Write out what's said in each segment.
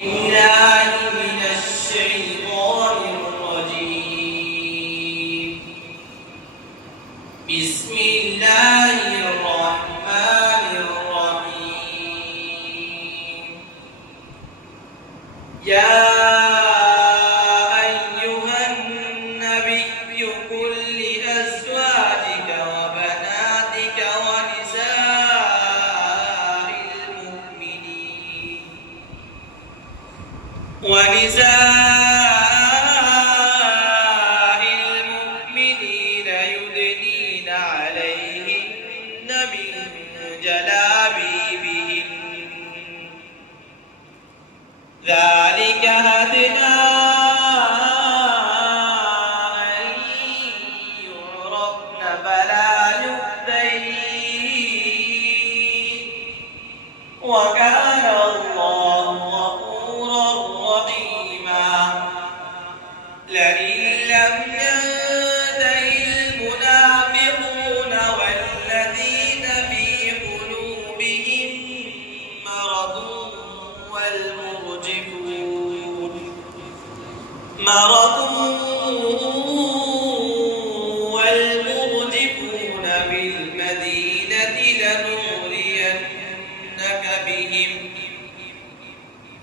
بالله من الشيطان الرجيم. بسم الله الرحمن الرحيم. يا أيها النبي قل لأزواجك وبناتك ونساء المؤمنين يدنين عليهن من جلابيبهن ذلك أدنى أن يعرفن فلا يؤذين وكان الله غفورا رحيما. لئن لم ينته المنافقون والذين في قلوبهم مرض والمرجفون بالمدينة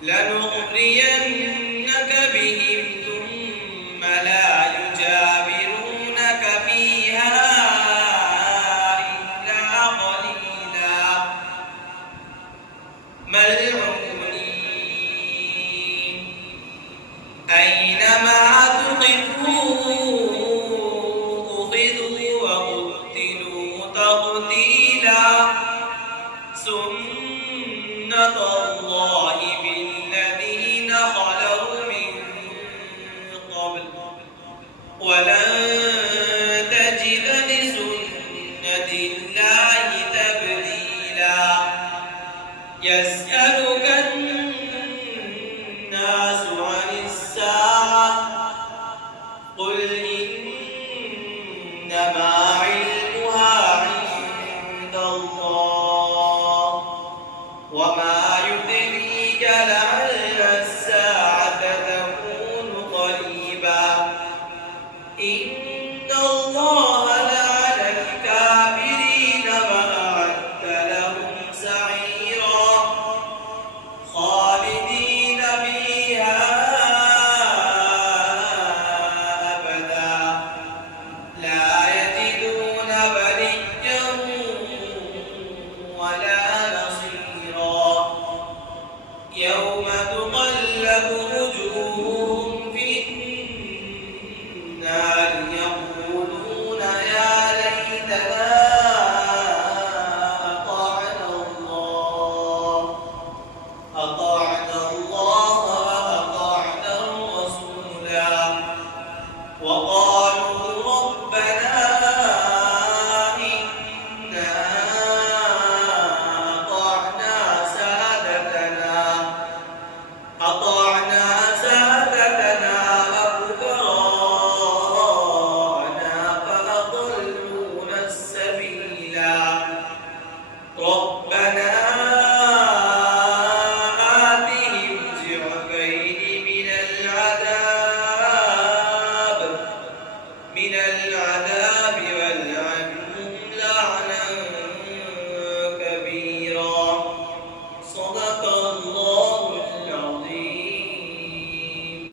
لنغرينك بهم ثم لا يجاورونك فيها إلا قليلا ملعونين أينما تقفوا